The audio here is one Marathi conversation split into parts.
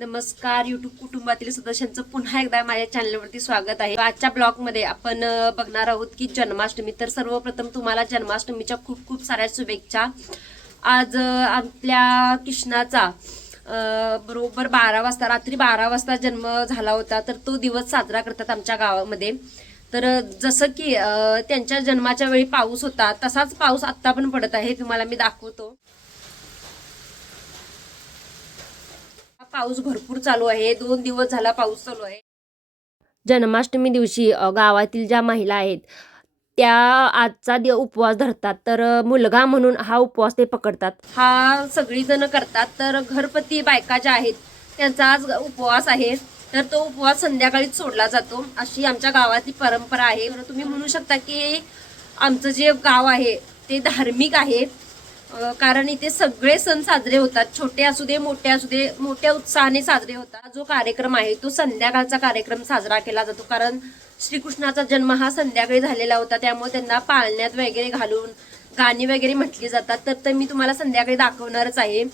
नमस्कार युट्यूब कुटुंबातील सदस्यांचं पुन्हा एकदा माझ्या चॅनलवरती स्वागत आहे. आजच्या ब्लॉगमध्ये आपण बघणार आहोत की जन्माष्टमी. तर सर्वप्रथम तुम्हाला जन्माष्टमीच्या खूप खूप साऱ्या शुभेच्छा. आज आपल्या कृष्णाचा बरोबर बारा वाजता रात्री बारा वाजता जन्म झाला होता. तर तो दिवस साजरा करतात आमच्या गावामध्ये. तर जसं की त्यांच्या जन्माच्या वेळी पाऊस होता तसाच पाऊस आत्ता पण पडत आहे. तुम्हाला मी दाखवतो. पाऊस भरपूर चालू आहे. दोन दिवस झाला पाऊस चालू आहे. जन्माष्टमी दिवशी गावातील ज्या महिला आहेत त्या आजचा दिव उपवास धरतात. तर मुलगा म्हणून हा उपवास ते पकडतात. हा सगळीजण करतात. तर घरपती बायका ज्या आहेत त्यांचा आज उपवास आहे. तर तो उपवास संध्याकाळीच सोडला जातो. अशी आमच्या गावातली परंपरा आहे. तुम्ही म्हणू शकता की आमचं जे गाव आहे ते धार्मिक आहे. कारण इथे सगळे सण साजरे होतात. छोटे असू दे मोठे असू दे मोठ्या उत्साहाने साजरे होतात. जो कार्यक्रम आहे तो संध्याकाळचा कार्यक्रम साजरा केला जातो. कारण श्रीकृष्णाचा जन्म हा संध्याकाळी झालेला होता. त्यामुळे त्यांना पाळण्यात वगैरे घालून गाणी वगैरे म्हटली जातात. तर ते मी तुम्हाला संध्याकाळी दाखवणारच आहे.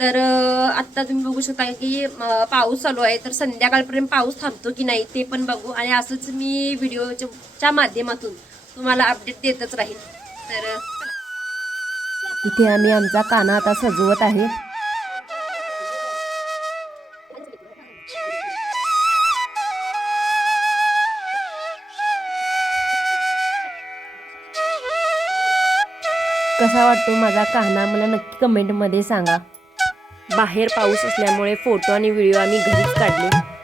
तर आत्ता तुम्ही बघू शकता की पाऊस चालू आहे. तर संध्याकाळपर्यंत पाऊस थांबतो की नाही ते पण बघू. आणि असंच मी व्हिडिओच्या माध्यमातून तुम्हाला अपडेट देतच राहील तर इथे आम्ही आमचा काना आता सजवत आहे. कसा वाटतो माझा कान्हा मला नक्की कमेंटमध्ये सांगा. बाहेर पाऊस असल्यामुळे फोटो आणि व्हिडिओ आम्ही घरीच काढले.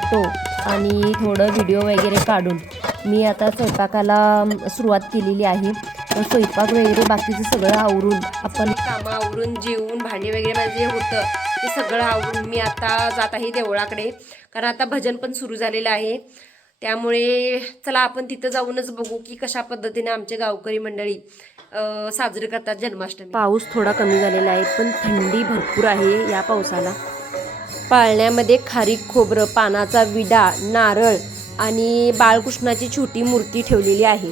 फोटो आणि थोडं व्हिडिओ वगैरे काढून मी आता स्वयंपाकाला सुरुवात केलेली आहे. तर स्वयंपाक वगैरे बाकीचं सगळं आवरून आपण कामं आवरून जेवून भांडी वगैरे माझे जे होतं ते सगळं आवरून मी आता जात आहे देवळाकडे. कारण आता भजन पण सुरू झालेलं आहे. त्यामुळे चला आपण तिथं जाऊनच बघू की कशा पद्धतीने आमचे गावकरी मंडळी साजरे करतात जन्माष्टमी. पाऊस थोडा कमी झालेला आहे पण थंडी भरपूर आहे या पावसाला. पाळण्यामध्ये खारीक खोबरं पानाचा विडा नारळ आणि बाळकृष्णाची छोटी मूर्ती ठेवलेली आहे.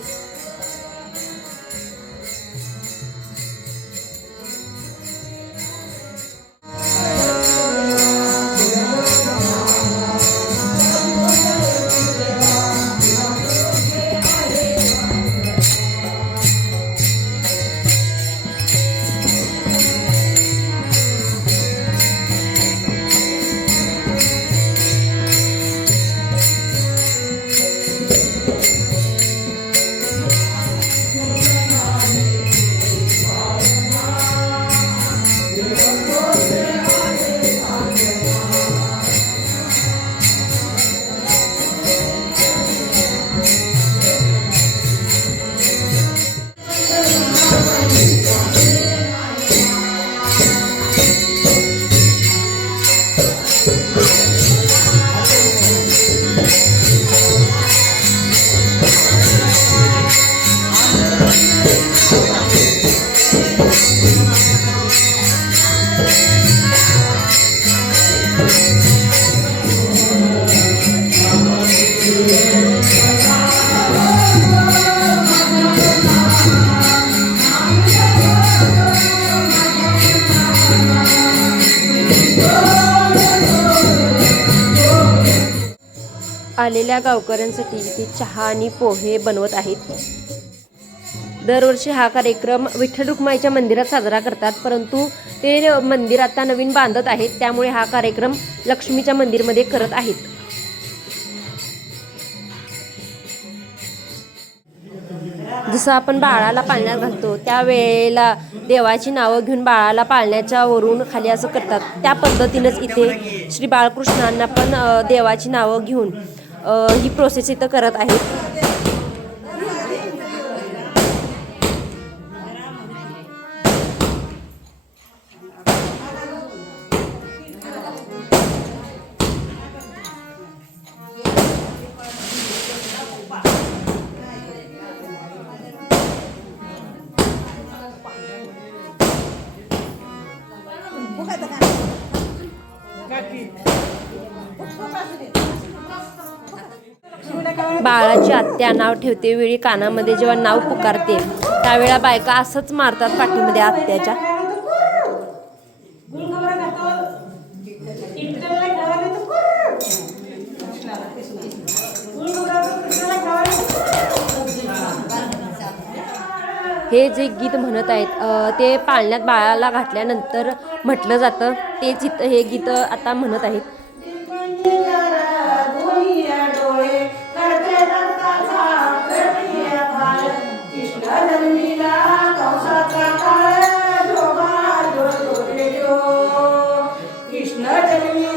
आलेल्या गावकऱ्यांसाठी इथे चहा आणि पोहे बनवत आहेत. दरवर्षी हा कार्यक्रम विठ्ठल रुक्माईच्या मंदिरात साजरा करतात परंतु ते मंदिर आता नवीन बांधत आहेत त्यामुळे हा कार्यक्रम लक्ष्मीच्या मंदिरमध्ये करत आहेत. जसं आपण बाळाला पाळण्यात घालतो त्यावेळेला देवाची नावं घेऊन बाळाला पाळण्याच्या वरून खाली असं करतात. त्या पद्धतीनंच इथे श्री बाळकृष्णांना पण देवाची नावं घेऊन ही प्रोसेस इथं करत आहेत Aqui. Vou te comprar, बाळाची आत्या नाव ठेवते वेळी कानामध्ये जेव्हा नाव पुकारते त्यावेळा बायका असंच मारतात पाठीमध्ये आत्याच्या. हे जे गीत म्हणत आहेत ते पाळण्यात बाळाला घातल्यानंतर म्हटलं जातं तेच इथं हे गीत आता म्हणत आहेत. Caraca, menino!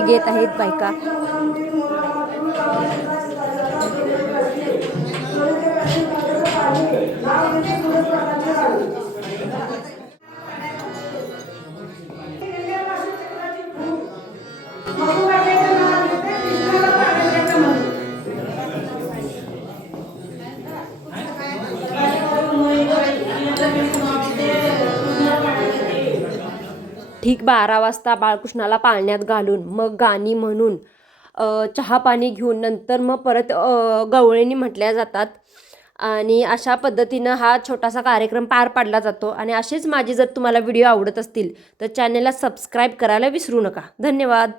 घेत आहेत बायका. ठीक बारा वाजता बाळकृष्णाला पाळण्यात घालून मग गाणी म्हणून चहा पाणी घेऊन नंतर मग परत गवळणी म्हटल्या जातात. आणि अशा पद्धतीनं हा छोटासा कार्यक्रम पार पाडला जातो. आणि असेच माझे जर तुम्हाला व्हिडिओ आवडत असतील तर चॅनेलला सबस्क्राईब करायला विसरू नका. धन्यवाद.